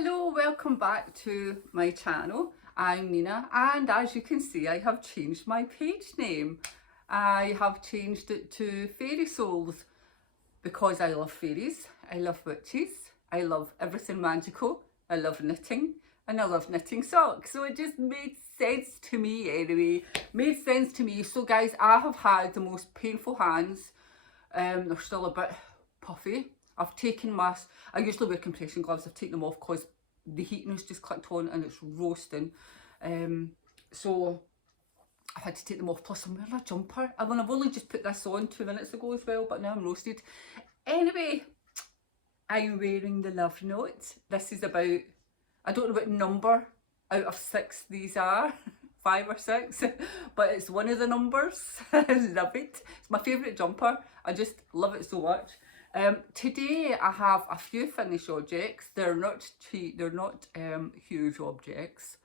Hello, welcome back to my channel. I'm Nina, and as you can see I have changed my page name. I have changed it to Fairy Souls because I love fairies, I love witches, I love everything magical, I love knitting, and I love knitting socks. So it just made sense to me anyway. Made sense to me. So guys, I have had the most painful hands. They're still a bit puffy. I've taken I usually wear compression gloves. I've taken them off because the heating has just clicked on and it's roasting. So I've had to take them off. Plus I'm wearing a jumper. I've only just put this on 2 minutes ago as well, but now I'm roasted. Anyway, I'm wearing the Love Note. This is about, I don't know what number out of 6 these are. 5 or 6, but it's one of the numbers. I love it. It's my favourite jumper. I just love it so much. Today I have a few finished objects. They're not cheap, they're not huge objects,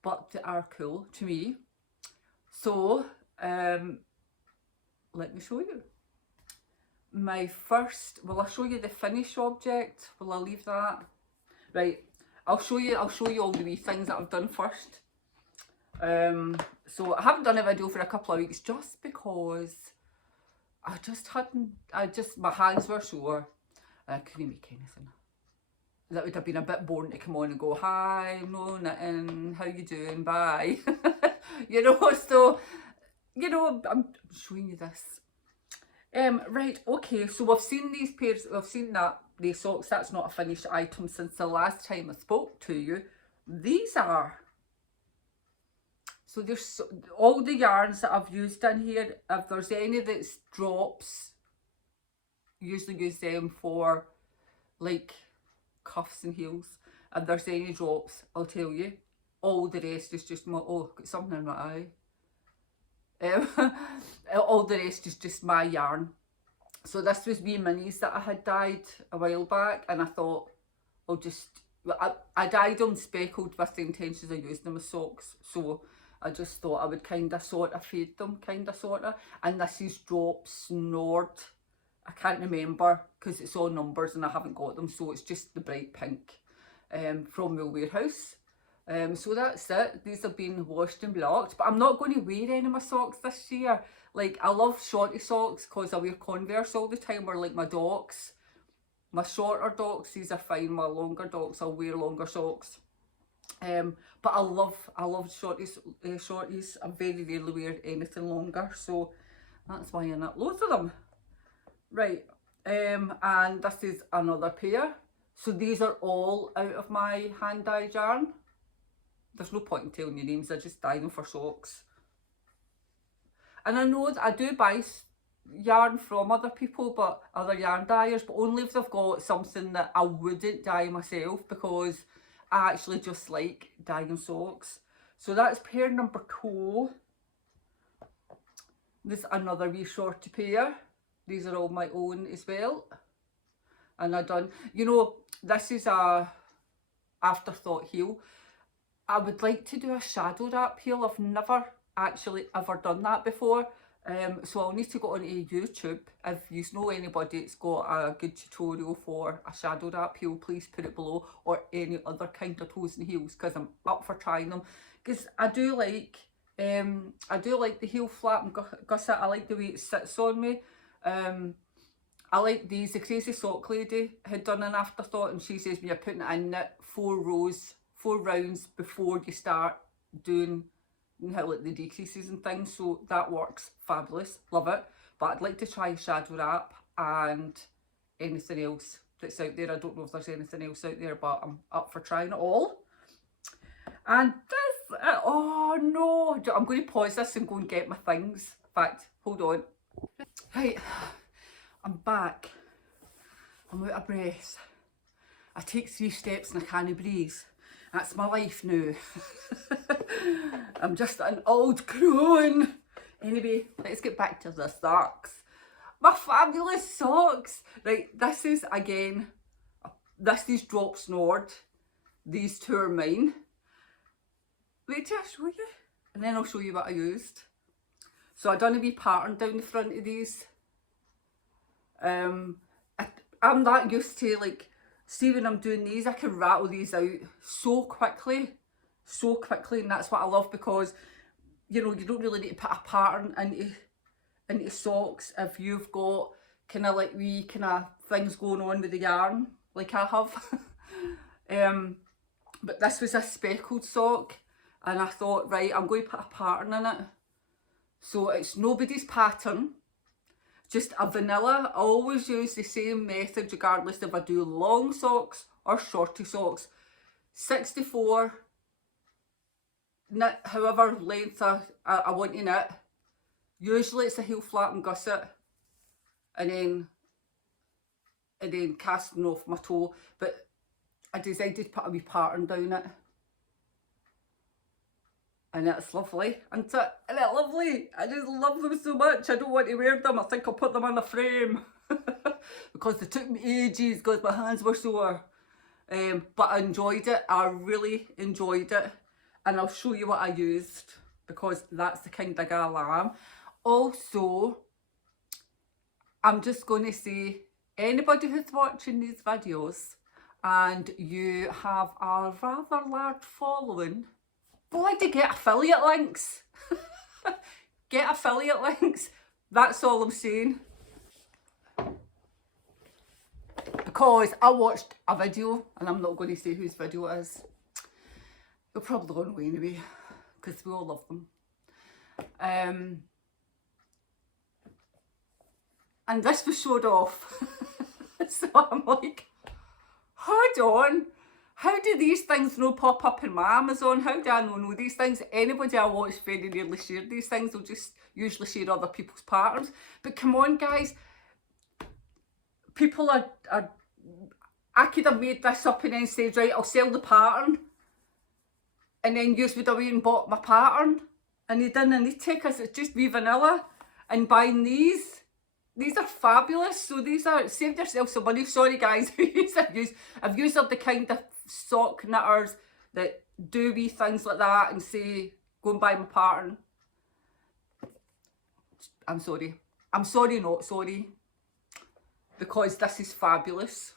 but they are cool to me. So let me show you. My first, will I show you the finished object? Will I leave that? Right, I'll show you all the wee things that I've done first. So I haven't done a video for a couple of weeks just because my hands were sore. I couldn't make anything. That would have been a bit boring to come on and go, hi, no knitting, how you doing, bye. You know, so, you know, I'm showing you this. Right, okay, so we've seen these pairs, we've seen these socks. That's not a finished item since the last time I spoke to you. These are. So there's all the yarns that I've used in here. If there's any that's drops, usually use them for like cuffs and heels. If there's any drops, I'll tell you. All the rest is just my, oh, got something in my eye. All the rest is just my yarn. So this was wee minis that I had dyed a while back, and I thought I'll just, I dyed them speckled with the intentions of using them as socks. So I just thought I would kind of sort of fade them, and this is Drop Snored. I can't remember because it's all numbers and I haven't got them, so it's just the bright pink from Mill Warehouse. So that's it. These have been washed and blocked, but I'm not going to wear any of my socks this year. Like, I love shorty socks because I wear Converse all the time, or like my Docs. My shorter Docs, these are fine. My longer Docs, I'll wear longer socks. But I love shorties. I very rarely wear anything longer, so that's why I knit loads of them. Right, and this is another pair. So these are all out of my hand dyed yarn. There's no point in telling you names, I just dye them for socks. And I know that I do buy yarn from other people, but other yarn dyers, but only if they've got something that I wouldn't dye myself, because I actually just like dyeing socks. So that's pair number 2. This is another wee shorty pair. These are all my own as well. And I done, you know, this is a afterthought heel. I would like to do a shadow wrap heel. I've never actually ever done that before. So I'll need to go onto YouTube. If you know anybody that's got a good tutorial for a shadow wrap heel, please put it below, or any other kind of toes and heels, because I'm up for trying them. Because I do like the heel flap and gusset. I like the way it sits on me. I like these. The Crazy Sock Lady had done an afterthought, and she says when you're putting it in, knit 4 rounds before you start doing like the decreases and things, so that works fabulous, love it. But I'd like to try a shadow wrap and anything else that's out there. I don't know if there's anything else out there, but I'm up for trying it all. And this, oh no, I'm going to pause this and go and get my things. In fact, hold on. Right, I'm back. I'm out of breath. I take 3 steps and I can't breathe. That's my life now. I'm just an old crone. Anyway, let's get back to the socks. My fabulous socks. Right, this is, again, this is Drop Snored. These 2 are mine. Wait till I show you. And then I'll show you what I used. So I done a wee pattern down the front of these. I'm that used to like see when I'm doing these, I can rattle these out so quickly, and that's what I love, because you know, you don't really need to put a pattern into socks if you've got kind of like wee kind of things going on with the yarn like I have. But this was a speckled sock, and I thought, right, I'm going to put a pattern in it. So it's nobody's pattern, just a vanilla. I always use the same method regardless if I do long socks or shorty socks. 64 knit however length I want to knit. Usually it's a heel flap and gusset, and then casting off my toe, but I decided to put a wee pattern down it. And it's lovely, isn't it? Isn't it lovely? I just love them so much. I don't want to wear them. I think I'll put them in a frame. Because they took me ages because my hands were sore. But I enjoyed it. I really enjoyed it. And I'll show you what I used, because that's the kind of gal I am. Also, I'm just going to say, anybody who's watching these videos and you have a rather large following, bloody get affiliate links. Get affiliate links. That's all I'm saying. Because I watched a video, and I'm not going to say whose video it is. You'll probably go away anyway, because we all love them. And this was showed off. So I'm like, hold on. How do these things no pop up in my Amazon? How do I know these things? Anybody I watch very rarely share these things. They'll just usually share other people's patterns. But come on, guys. People are I could have made this up and then said, right, I'll sell the pattern. And then you would have went and bought my pattern. And they didn't need to, because it's just wee vanilla. And buying these are fabulous. So these are, save yourself some money. Sorry guys, I've used are the kind of sock knitters that do wee things like that and say, go and buy my pattern. I'm sorry. I'm sorry, not sorry. Because this is fabulous.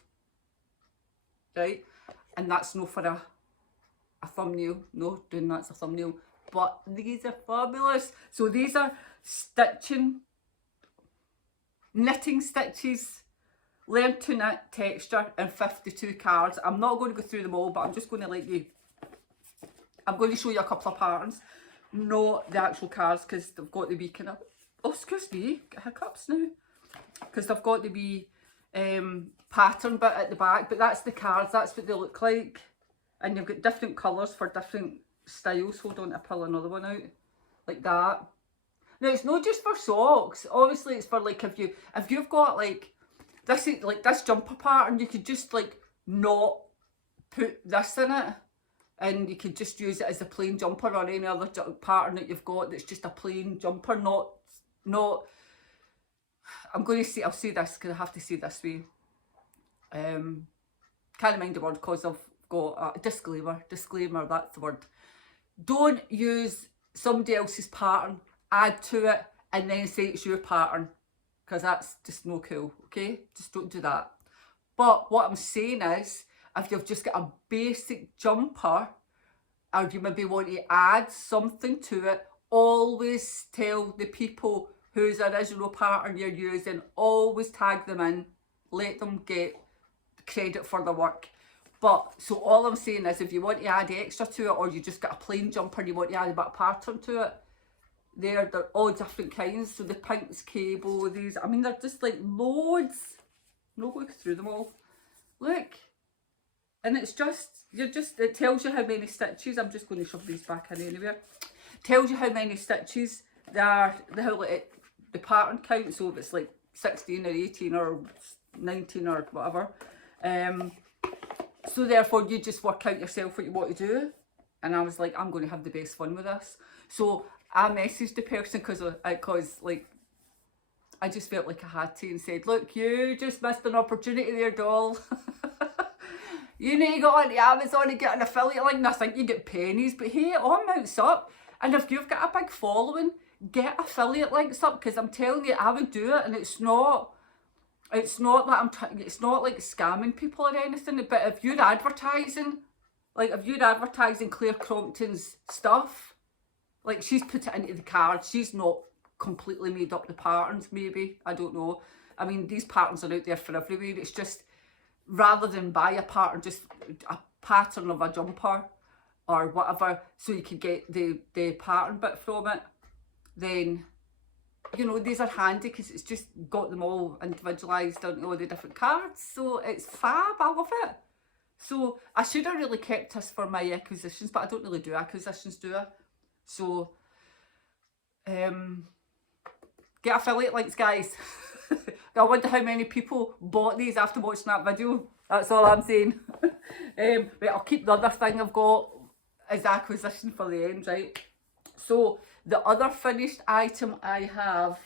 Right? And that's no for a thumbnail. No, doing that's a thumbnail. But these are fabulous. So these are knitting stitches, learn to knit texture, and 52 cards. I'm not going to go through them all, but I'm just going to I'm going to show you a couple of patterns, not the actual cards, because they've got the wee kind of, oh excuse me, get hiccups now, because they've got the wee pattern bit at the back, but that's the cards, that's what they look like. And you've got different colours for different styles. Hold on, to pull another one out, like that. Now it's not just for socks. Obviously, it's for like if you've got like this jumper pattern, you could just like not put this in it, and you could just use it as a plain jumper, or any other pattern that you've got that's just a plain jumper. Not. I'm going to say, I'll say this because I have to say this way. Can't mind the word because I've got a disclaimer. Disclaimer, that's the word. Don't use somebody else's pattern, add to it, and then say it's your pattern, because that's just no cool, okay? Just don't do that. But what I'm saying is, if you've just got a basic jumper, or you maybe want to add something to it, always tell the people whose original pattern you're using, always tag them in, let them get credit for the work. But, so all I'm saying is, if you want to add extra to it, or you just got a plain jumper and you want to add a bit of pattern to it, they're all different kinds. So the pinks cable, these, I mean, they're just like loads. I'm not going through them all. Look. And it's just, it tells you how many stitches. I'm just going to shove these back in anyway. Tells you how many stitches there are, the pattern count. So if it's like 16 or 18 or 19 or whatever. So therefore you just work out yourself what you want to do. And I was like, I'm going to have the best fun with this. So I messaged the person because like I just felt like I had to, and said, look, you just missed an opportunity there, doll. You need to go on to Amazon and get an affiliate link, and I think you get pennies, but hey, it all mounts up. And if you've got a big following, get affiliate links up, because I'm telling you, I would do it, and it's not It's not that I'm trying, it's not like scamming people or anything, but if you're advertising, like if you're advertising Claire Crompton's stuff, like she's put it into the card, she's not completely made up the patterns, maybe, I don't know. I mean, these patterns are out there for everywhere. It's just, rather than buy a pattern, just a pattern of a jumper or whatever, so you could get the pattern bit from it, then, you know, these are handy because it's just got them all individualised on all the different cards. So it's fab, I love it. So I should have really kept this for my acquisitions, but I don't really do acquisitions, do I? So, get affiliate links, guys. I wonder how many people bought these after watching that video. That's all I'm saying. Right, I'll keep the other thing I've got as acquisition for the end, right? So the other finished item I have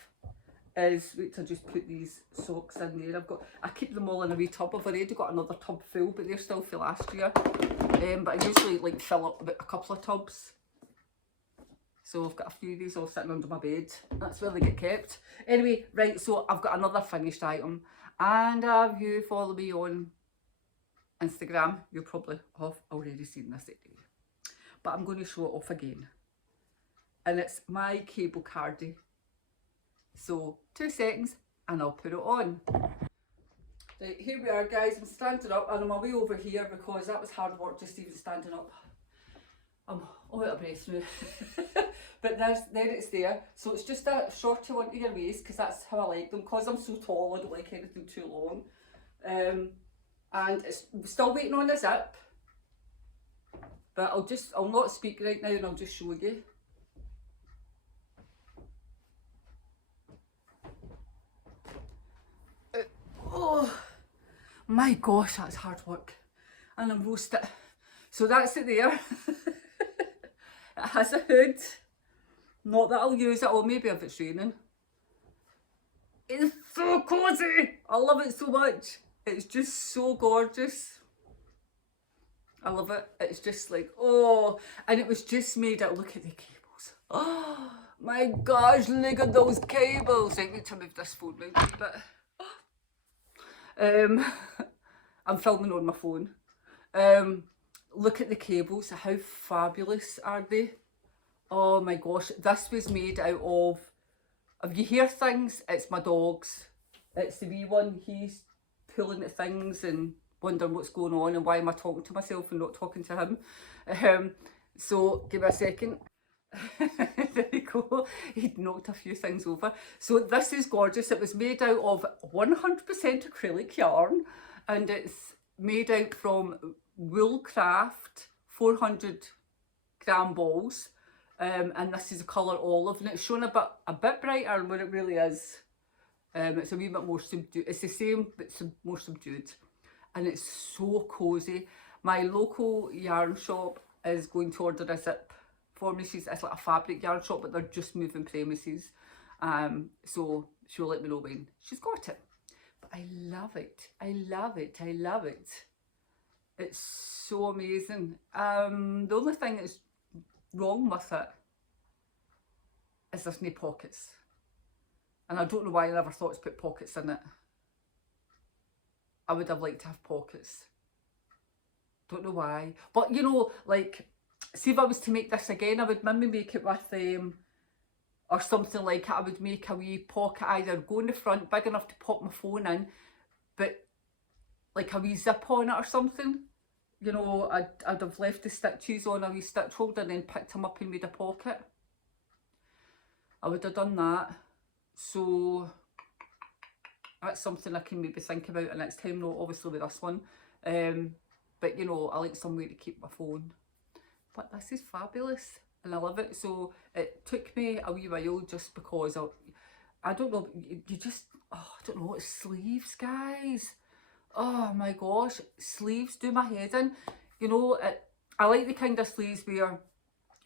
is, wait till I just put these socks in there. I keep them all in a wee tub. I've already got another tub full, but they're still for last year. But I usually like fill up about a couple of tubs. So I've got a few of these all sitting under my bed. That's where they get kept. Anyway, right, so I've got another finished item. And if you follow me on Instagram, you'll probably have already seen this anyway. But I'm going to show it off again. And it's my cable cardie. So 2 seconds and I'll put it on. Right, here we are, guys. I'm standing up and I'm away over here because that was hard work just even standing up. I'm all out of breath now. But there it's there. So it's just a shorter one to your waist because that's how I like them. Because I'm so tall, I don't like anything too long. And it's still waiting on the zip. But I'll not speak right now and I'll just show you. Oh my gosh, that's hard work. And I'm roasted. So that's it there. It has a hood. Not that I'll use it, or maybe if it's raining. It's so cosy. I love it so much. It's just so gorgeous. I love it. It's just like, oh, and it was just made out, look at the cables. Oh my gosh, look at those cables. I need to move this phone around a bit. I'm filming on my phone. Look at the cables, how fabulous are they? Oh my gosh, this was made out of, if you hear things, it's my dog's. It's the wee one, he's pulling at things and wondering what's going on and why am I talking to myself and not talking to him. So give me a second. There you go, he'd knocked a few things over. So this is gorgeous. It was made out of 100% acrylic yarn and it's made out from Woolcraft 400-gram balls, and this is the colour olive, and it's shown a bit brighter than what it really is. It's a wee bit more subdued. It's the same but more subdued, and it's so cosy. My local yarn shop is going to order a zip for me. It's like a fabric yarn shop, but they're just moving premises, so she'll let me know when she's got it. But I love it. I love it. I love it. It's so amazing. The only thing that's wrong with it is there's no pockets. And I don't know why I never thought to put pockets in it. I would have liked to have pockets. Don't know why. But you know, like, see if I was to make this again, I would maybe make it with, or something like it. I would make a wee pocket, either go in the front, big enough to pop my phone in, but like a wee zip on it or something. You know, I'd have left the stitches on a wee stitch holder and then picked them up and made a pocket. I would have done that. So that's something I can maybe think about the next time. No, obviously with this one. But you know, I like somewhere to keep my phone. But this is fabulous and I love it. So it took me a wee while just because I don't know, you just, oh, I don't know, it's sleeves, guys. Oh my gosh, sleeves do my head in. You know, I like the kind of sleeves where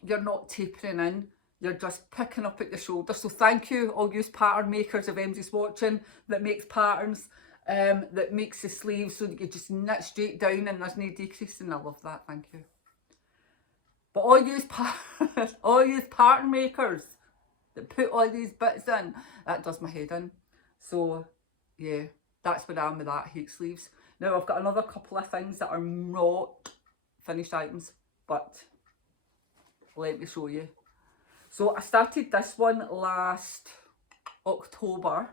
you're not tapering in, you're just picking up at the shoulder. So thank you, all you pattern makers, if MZ's watching, that makes patterns, that makes the sleeves so that you just knit straight down and there's no decreasing. I love that, thank you. But all you pattern makers that put all these bits in, that does my head in. So yeah, that's where I am with that, hate sleeves. Now I've got another couple of things that are not finished items, but let me show you. So I started this one last October,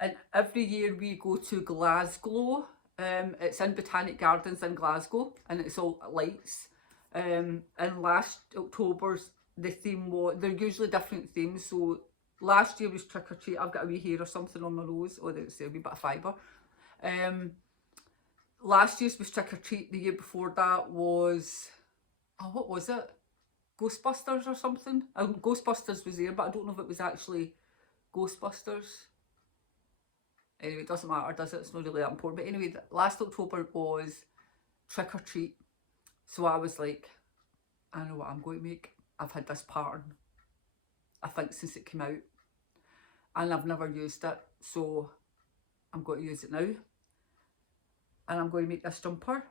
and every year we go to Glasgow. It's in Botanic Gardens in Glasgow, and it's all lights. And last October's, the theme was, they're usually different themes. So last year was trick or treat. I've got a wee hair or something on my nose. Oh, there's a wee bit of fibre. Last year's was trick or treat. The year before that was, oh, what was it? Ghostbusters or something. Ghostbusters was there, but I don't know if it was actually Ghostbusters. Anyway, it doesn't matter, does it? It's not really that important. But anyway, last October was trick or treat. So I was like, I know what I'm going to make. I've had this pattern, I think, since it came out, and I've never used it. So I'm going to use it now. And I'm going to make this jumper,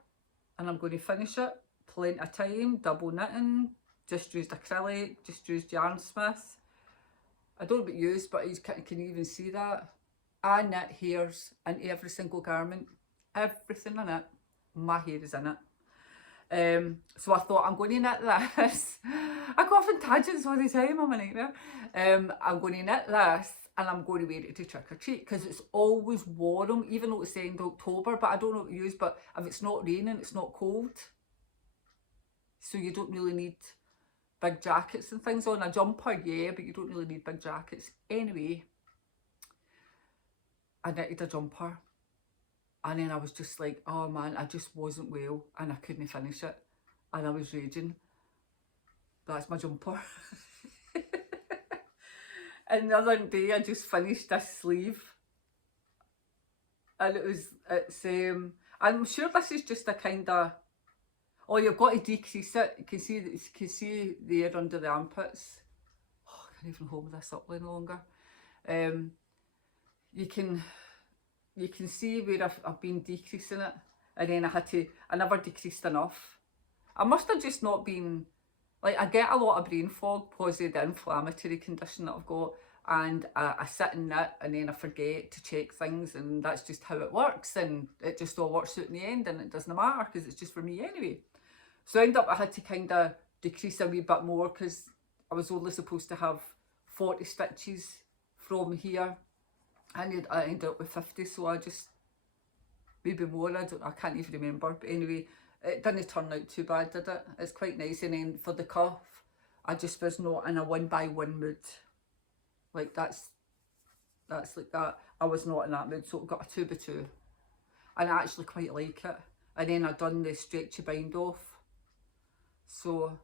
and I'm going to finish it. Plenty of time, double knitting, just used acrylic, just used yarn smith. I don't know about use, but can you even see that? I knit hairs in every single garment, everything in it, my hair is in it. So I thought, I'm going to knit this. I go off in tangents all the time, I'm a nightmare. I'm going to knit this, and I'm going to wear it to trick or treat, because it's always warm, even though it's the end of October. But I don't know what you use, but if it's not raining, it's not cold. So you don't really need big jackets and things on. A jumper, yeah, but you don't really need big jackets. Anyway, I knitted a jumper, and then I was just like, oh man, I just wasn't well, and I couldn't finish it, and I was raging. That's my jumper. And the other day I just finished this sleeve, and it's I'm sure this is just a kind of, oh, you've got to decrease it. You can see there under the armpits. Oh, I can't even hold this up any longer. You can see where I've been decreasing it, and then I never decreased enough. I must have just not been, like, I get a lot of brain fog because of the inflammatory condition that I've got, and I sit and knit, and then I forget to check things, and that's just how it works, and it just all works out in the end, and it doesn't matter because it's just for me anyway. So I ended up, I had to kind of decrease a wee bit more, because I was only supposed to have 40 stitches from here. I ended up with 50, so I just, maybe more, I can't even remember. But anyway, it didn't turn out too bad, did it? It's quite nice. And then for the cuff, I just was not in a 1x1 mood. Like that's like that. I was not in that mood, so I got a 2x2. And I actually quite like it. And then I done the stretchy bind off. So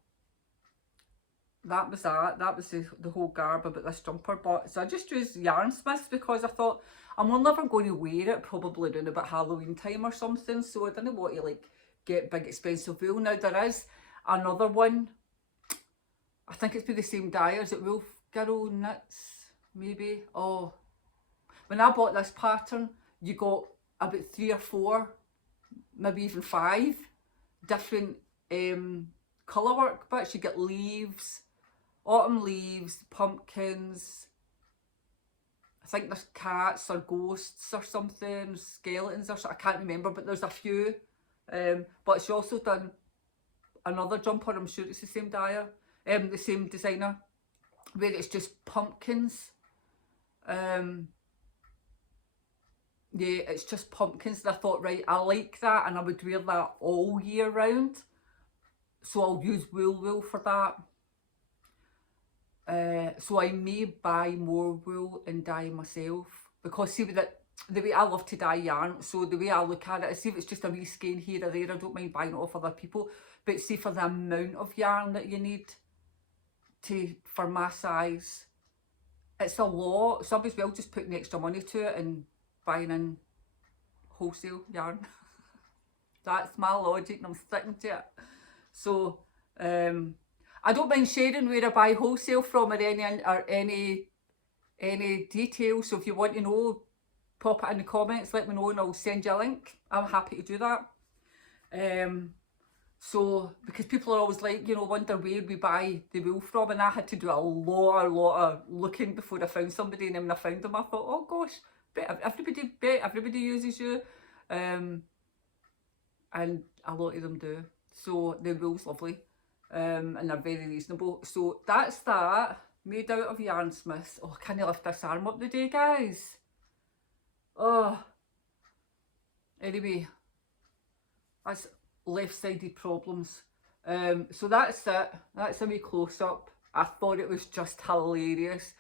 that was the whole garb about this jumper. But so I just used yarn smith, because I thought I'm never going to wear it, probably around about Halloween time or something, so I didn't want to like get big expensive wool. Now there is another one, I think it's by the same dyer. Is it Wolf Girl Knits maybe? Oh, when I bought this pattern, you got about 3 or 4, maybe even 5 different colour work bits. You get leaves, autumn leaves, pumpkins, I think there's cats or ghosts or something, skeletons or something, I can't remember, but there's a few. But she also done another jumper, I'm sure it's the same dyer, the same designer, where it's just pumpkins. Yeah, it's just pumpkins, and I thought, right, I like that, and I would wear that all year round, so I'll use wool for that. So I may buy more wool and dye myself, because see, with the way I love to dye yarn, so the way I look at it is, see if it's just a wee skein here or there, I don't mind buying it off other people, but see, for the amount of yarn that you need for my size, it's a lot. So I was well just putting extra money to it and buying in wholesale yarn. That's my logic, and I'm sticking to it. So I don't mind sharing where I buy wholesale from, or any details. So if you want to know, pop it in the comments, let me know, and I'll send you a link. I'm happy to do that. So because people are always like, you know, wonder where we buy the wool from, and I had to do a lot of looking before I found somebody, and then when I found them I thought, oh gosh, everybody uses you, and a lot of them do. So the wool's lovely, and they're very reasonable. So that's that, made out of yarn smith. Oh, can I lift this arm up today, guys? Oh, anyway, that's left-sided problems. So that's it. That's a wee close-up. I thought it was just hilarious.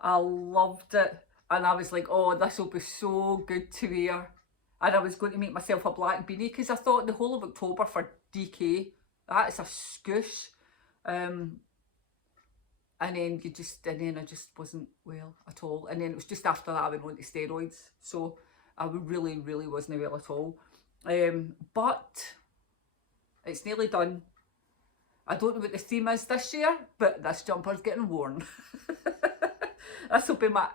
I loved it. And I was like, oh, this will be so good to wear. And I was going to make myself a black beanie because I thought the whole of October for DK, that is a scoosh. And then I just wasn't well at all. And then it was just after that I went on to steroids. So I really, really wasn't well at all. But it's nearly done. I don't know what the theme is this year, but this jumper's getting worn. This will be my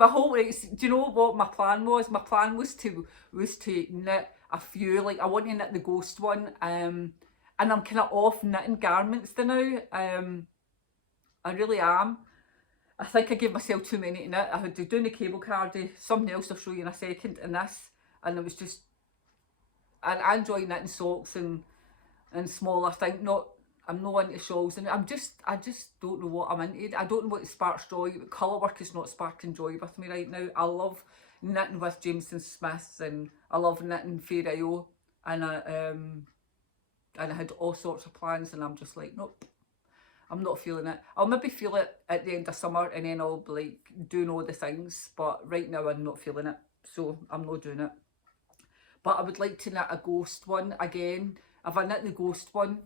whole. Do you know what my plan was? My plan was to knit a few. Like I want to knit the ghost one. And I'm kind of off knitting garments now. I really am. I think I gave myself too many to knit. I had to do the cable cardie, something else I'll show you in a second, and this, and it was just. I enjoy knitting socks and smaller things. I'm not into shawls, and I just don't know what I'm into. I don't know what sparks joy. Colour work is not sparking joy with me right now. I love knitting with Jameson Smiths, and I love knitting Fair and I had all sorts of plans, and I'm just like, nope, I'm not feeling it. I'll maybe feel it at the end of summer, and then I'll be like doing all the things, but right now I'm not feeling it, so I'm not doing it. But I would like to knit a ghost one again. If I knit the ghost one,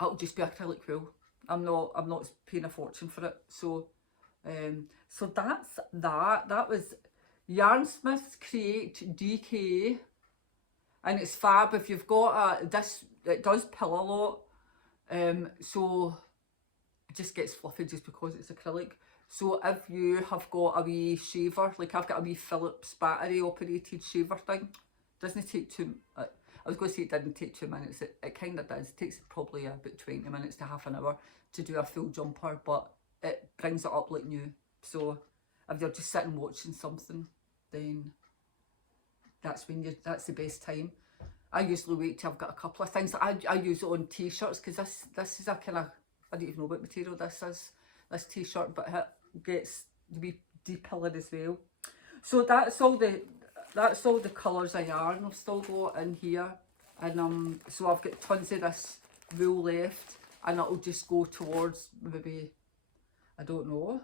it'll just be acrylic wool. I'm not paying a fortune for it. So so that's that. That was Yarnsmiths Create DK, and it's fab if you've got this. It does pill a lot, so it just gets fluffy just because it's acrylic. So if you have got a wee shaver, like I've got a wee Philips battery operated shaver thing, doesn't take too. I was going to say it didn't take 2 minutes. It kind of does. It takes probably about 20 minutes to half an hour to do a full jumper, but it brings it up like new. So if you're just sitting watching something, then that's the best time. I usually wait till I've got a couple of things. I use it on t-shirts because this is a kind of, I don't even know what material this is. This t-shirt, but it gets to be depiler as well. So that's all the colours of yarn I've still got in here, and so I've got tons of this wool left, and it'll just go towards maybe, I don't know,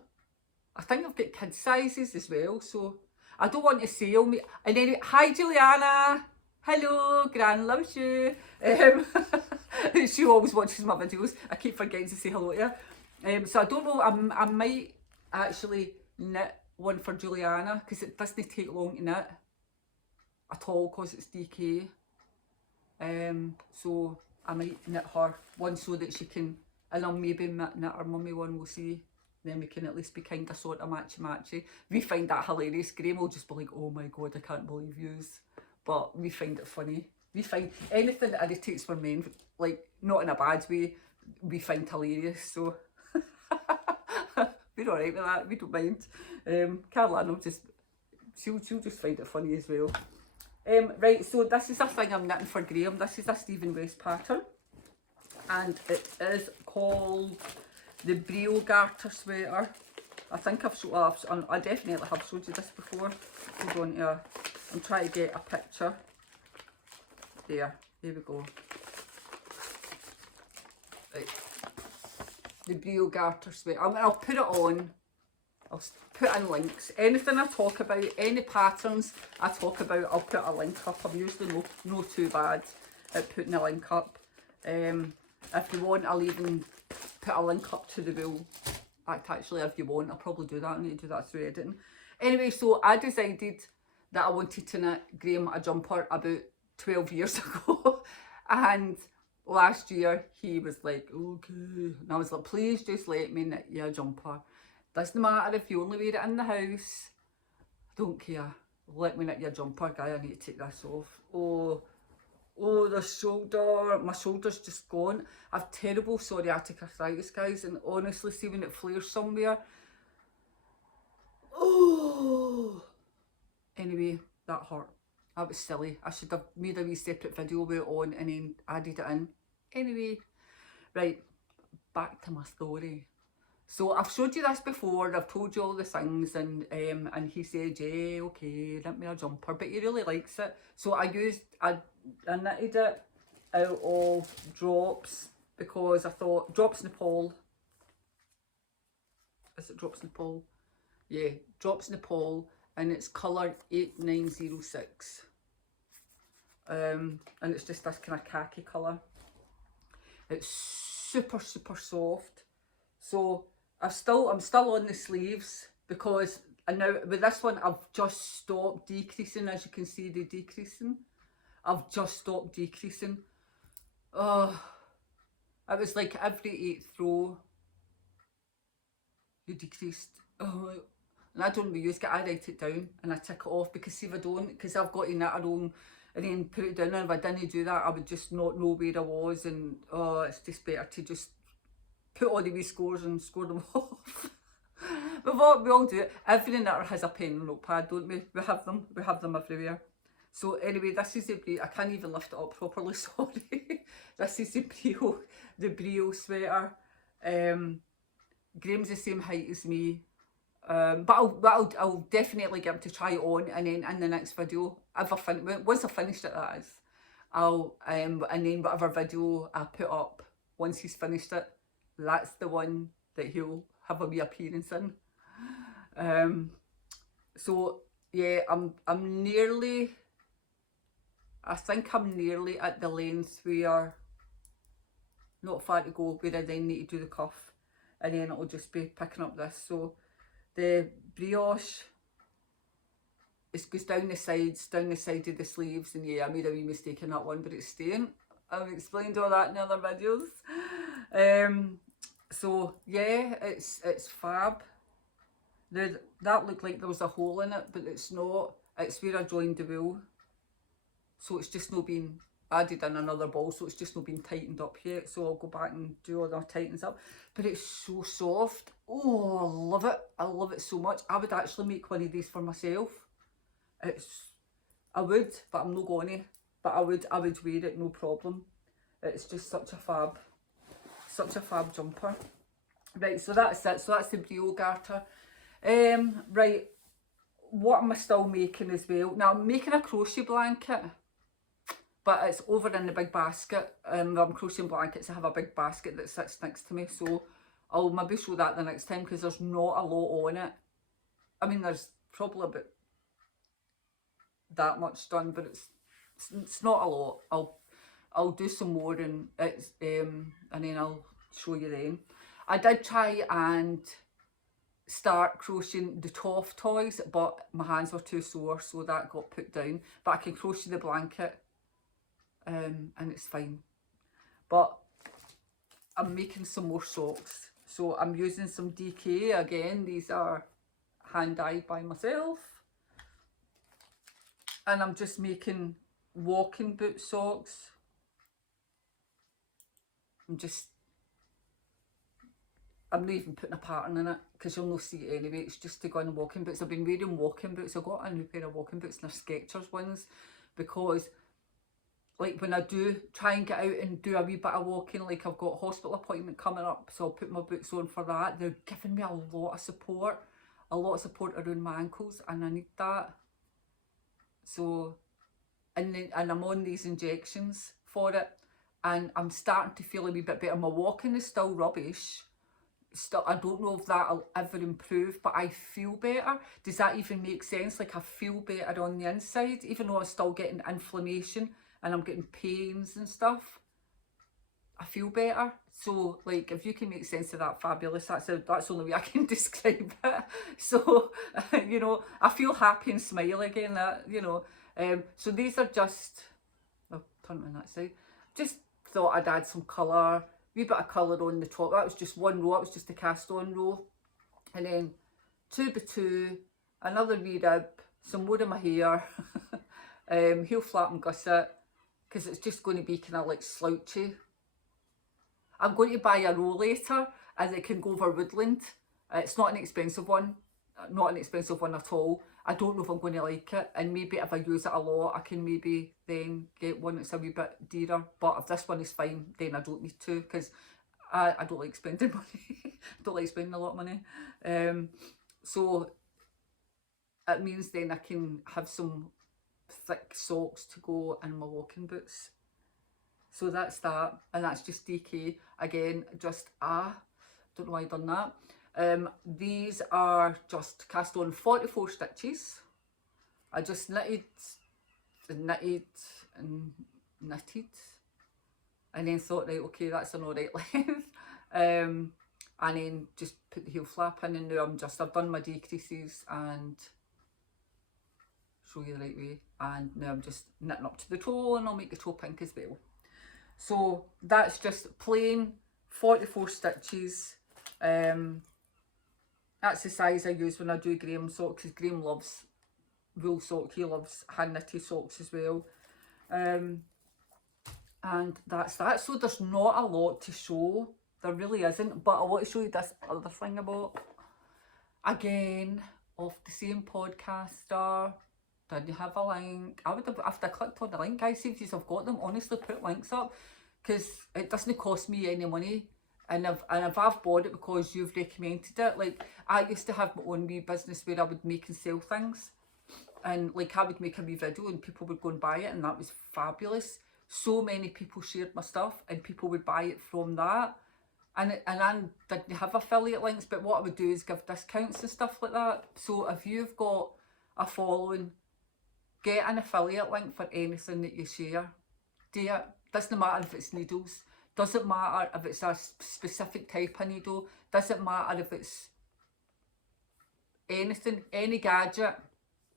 I think I've got kid sizes as well, so I don't want to sale me. And anyway, hi Juliana, hello, Gran loves you. She always watches my videos. I keep forgetting to say hello to her. So I don't know, I might actually knit one for Juliana because it doesn't take long to knit at all because it's DK. So I might knit her one so that she can, and I'll maybe knit her mummy one, we'll see. Then we can at least be kind of sort of matchy-matchy. We find that hilarious. Graham will just be like, oh my god, I can't believe yous. But we find it funny. We find anything that irritates for men, like not in a bad way, we find hilarious. So we're alright with that, we don't mind. Caroline will just, she'll just find it funny as well. Right, so this is a thing I'm knitting for Graham. This is a Stephan West pattern, and it is called the Briogarter Sweater. I think I definitely have showed you this before. Hold on, I'm trying to get a picture. There we go. Right, the Briogarter Sweater. I'll put it on. I'll put in links. Anything I talk about, any patterns I talk about, I'll put a link up. I'm usually no too bad at putting a link up. If you want, I'll even put a link up to the wool. Actually, if you want, I'll probably do that. I need to do that through editing. Anyway, so I decided that I wanted to knit Graham a jumper about 12 years ago. And last year, he was like, okay. And I was like, please just let me knit you a jumper. Doesn't matter if you only wear it in the house. I don't care. Let me knit you a jumper, guy. I need to take this off. Oh, the shoulder. My shoulder's just gone. I've terrible psoriatic arthritis, guys. And honestly, see when it flares somewhere. Oh, Anyway, that hurt. That was silly. I should have made a wee separate video with it on and then added it in. Anyway, right, back to my story. So I've showed you this before, I've told you all the things, and he said, yeah, okay, knit me a jumper, but he really likes it. So I knitted it out of drops, because I thought, drops Nepal. Is it drops Nepal? Yeah, drops Nepal, and it's colour 8906. And it's just this kind of khaki colour. It's super, super soft. So I'm still on the sleeves, because and now with this one I've just stopped decreasing. As you can see, the decreasing. I've just stopped decreasing. Oh, it was like every 8th row you decreased. Oh, and I don't reuse it. I write it down and I tick it off, because see if I don't, because I've got to knit a own and then put it down, and if I didn't do that I would just not know where I was, and oh, it's just better to just put all the wee scores and score them off. We all do it. Every knitter has a pen and notepad, don't we? We have them everywhere. So anyway, this is I can't even lift it up properly, sorry. This is the Brio sweater. Graham's the same height as me. But I'll definitely get him to try it on, and then in the next video, once I've finished it, that is, I'll and then whatever video I put up once he's finished it, that's the one that he'll have a wee appearance in. So yeah, I think I'm nearly at the length where, not far to go, where I then need to do the cuff, and then it'll just be picking up this. So the brioche, it goes down the side of the sleeves, and yeah, I made a wee mistake in that one, but it's staying. I've explained all that in other videos. So yeah, it's fab. Now that looked like there was a hole in it, but it's not. It's where I joined the wool, so it's just not been added in another ball, so it's just not been tightened up yet. So I'll go back and do all the tightens up. But it's so soft. Oh, I love it. I love it so much. I would actually make one of these for myself. I would, but I'm not gonna. But I would wear it, no problem. It's just such a fab jumper. Right, so that's it. So that's the Briogarter. Right, what am I still making as well? Now I'm making a crochet blanket, but it's over in the big basket. I'm crocheting blankets. I have a big basket that sits next to me, so I'll maybe show that the next time, because there's not a lot on it. I mean, there's probably about that much done, but it's not a lot. I'll do some more, and then I'll show you then. I did try and start crocheting the Toff toys, but my hands were too sore, so that got put down. But I can crochet the blanket, and it's fine. But I'm making some more socks, so I'm using some DK again. These are hand dyed by myself, and I'm just making walking boot socks. I'm not even putting a pattern in it, because you'll not see it anyway. It's just to go in walking boots. I've been wearing walking boots. I got a new pair of walking boots, and they're Skechers ones, because like when I do try and get out and do a wee bit of walking, like I've got a hospital appointment coming up, so I'll put my boots on for that. They're giving me a lot of support around my ankles, and I need that. So, and I'm on these injections for it, and I'm starting to feel a wee bit better. My walking is still rubbish. I don't know if that'll ever improve, but I feel better. Does that even make sense? Like, I feel better on the inside, even though I'm still getting inflammation and I'm getting pains and stuff. I feel better. So like, if you can make sense of that, fabulous. That's the only way I can describe it. So you know, I feel happy and smile again. That, you know, so these are just, I'll turn it on that side. Just thought I'd add some colour. Wee bit of colour on the top. That was just one row. It was just a cast on row, and then 2x2, another wee rib, some more of my hair, heel flap and gusset, because it's just going to be kind of like slouchy. I'm going to buy a row later, and it can go over woodland. It's not an expensive one, not an expensive one at all. I don't know if I'm going to like it, and maybe if I use it a lot I can maybe then get one that's a wee bit dearer, but if this one is fine then I don't need to, because I don't like spending money. I don't like spending a lot of money. So it means then I can have some thick socks to go in my walking boots. So that's that, and that's just DK again. Just don't know why I done that. These are just cast on 44 stitches. I just knitted and knitted and knitted, and then thought, right, okay, that's an alright length. And then just put the heel flap in, and now I've done my decreases and show you the right way, and now I'm just knitting up to the toe, and I'll make the toe pink as well. So that's just plain 44 stitches. That's the size I use when I do Graham socks, because Graham loves wool socks, he loves hand knitted socks as well. And that's that. So there's not a lot to show, there really isn't, but I want to show you this other thing about, again, off the same podcaster. Didn't have a link. I would have, after I clicked on the link, guys, see if you have got them, honestly put links up, because it doesn't cost me any money. And if I've bought it because you've recommended it, like I used to have my own wee business where I would make and sell things, and like I would make a wee video and people would go and buy it, and that was fabulous. So many people shared my stuff and people would buy it from that, and I didn't have affiliate links, but what I would do is give discounts and stuff like that. So if you've got a following, get an affiliate link for anything that you share. Do it. Doesn't matter if it's needles. Doesn't matter if it's a specific type of needle. Doesn't matter if it's anything, any gadget.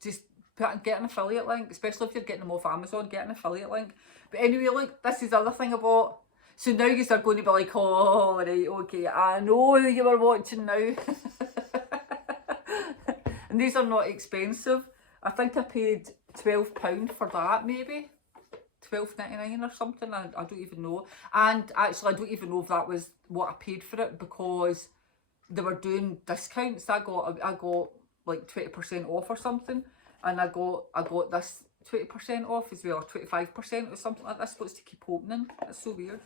Just get an affiliate link, especially if you're getting them off Amazon, get an affiliate link. But anyway, look, this is the other thing about. So now you are going to be like, oh, right, okay, I know who you were watching now. And these are not expensive. I think I paid £12 for that, maybe. $12.99 or something, I don't even know. And actually I don't even know if that was what I paid for it, because they were doing discounts. I got like 20% off or something, and I got this 20% off as well, or 25% or something like that. It's supposed to keep opening. That's so weird.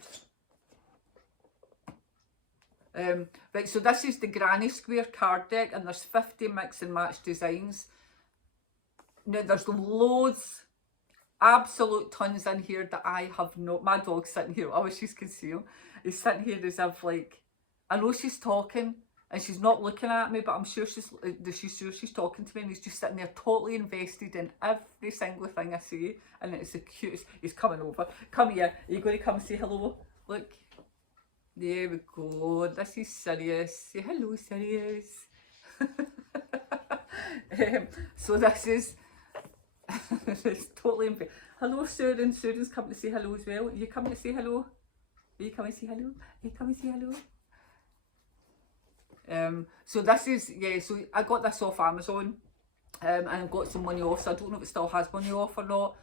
Right, so this is the Granny Square card deck, and there's 50 mix and match designs. Now there's loads, absolute tons in here that I have not. My dog's sitting here, I wish you could see him. He's sitting here as if like, I know she's talking and she's not looking at me, but I'm sure she's talking to me, and he's just sitting there totally invested in every single thing I say, and it's the cutest. He's coming over. Come here. Are you going to come and say hello? Look. There we go. This is Sirius. Say hello, Sirius. So this is it's totally hello, Susan. Susan's coming to say hello as well. Are you coming to say hello? Are you coming to say hello? Are you coming to say hello? So this is, yeah, so I got this off Amazon, and I got some money off, so I don't know if it still has money off or not.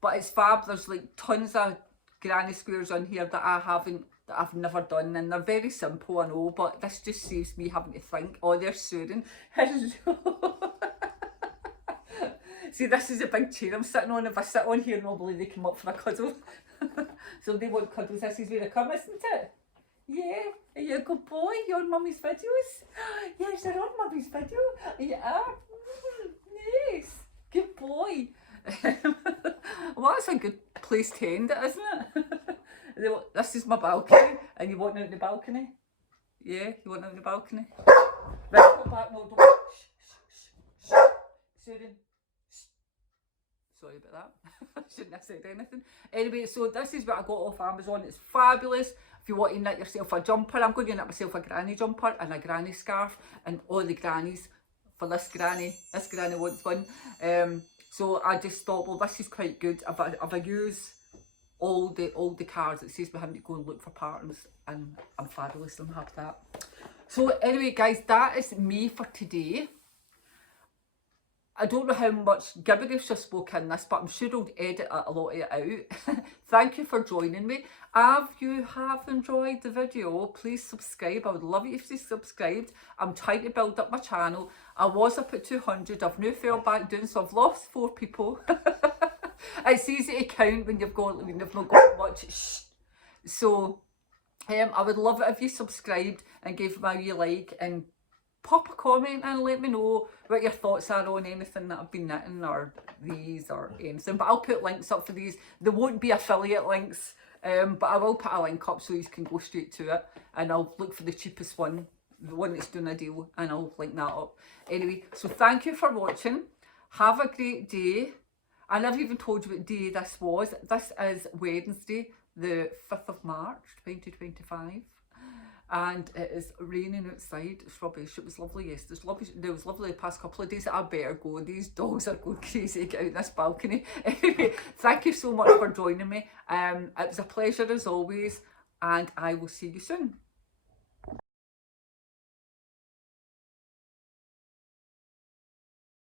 But it's fab. There's like tons of granny squares on here that I've never done, and they're very simple, I know, but this just saves me having to think. Oh, there's Susan. Hello. See, this is a big chair I'm sitting on. If I sit on here, nobody they come up for a cuddle. So they want cuddles. This is where they come, isn't it? Yeah. Are you a good boy? You're on Mummy's videos? Yes, you're on Mummy's video. Yeah. Yes. Good boy. Well, that's a good place to end it, isn't it? This is my balcony, and you want out in the balcony? Yeah, you want out in the balcony? Right, go back. No, don't. Shh, shh, shh. Susan. Sorry about that. Shouldn't have said anything. Anyway, so this is what I got off Amazon. It's fabulous. If you want to knit yourself a jumper, I'm going to knit myself a granny jumper and a granny scarf, and all the grannies for this granny. This granny wants one. So I just thought, well, this is quite good. If I use all the cards, it says behind me to go and look for patterns, and I'm fabulous and have that. So anyway, guys, that is me for today. I don't know how much gibberish I spoke in this, but I'm sure I'll edit a lot of it out. Thank you for joining me. If you have enjoyed the video, please subscribe. I would love it if you subscribed. I'm trying to build up my channel. I was up at 200. I've now fell back down, so I've lost 4 people. It's easy to count when you've not got much. So I would love it if you subscribed and gave me a wee like, and pop a comment and let me know what your thoughts are on anything that I've been knitting, or these, or anything. But I'll put links up for these. There won't be affiliate links, but I will put a link up so you can go straight to it, and I'll look for the cheapest one, the one that's doing a deal, and I'll link that up. Anyway, so thank you for watching. Have a great day. I never even told you what day this was. This is Wednesday, the 5th of March 2025. And it is raining outside. It's rubbish. It was lovely yesterday. It was lovely the past couple of days. I better go. These dogs are going crazy. Get out this balcony. Anyway, thank you so much for joining me. It was a pleasure as always, and I will see you soon.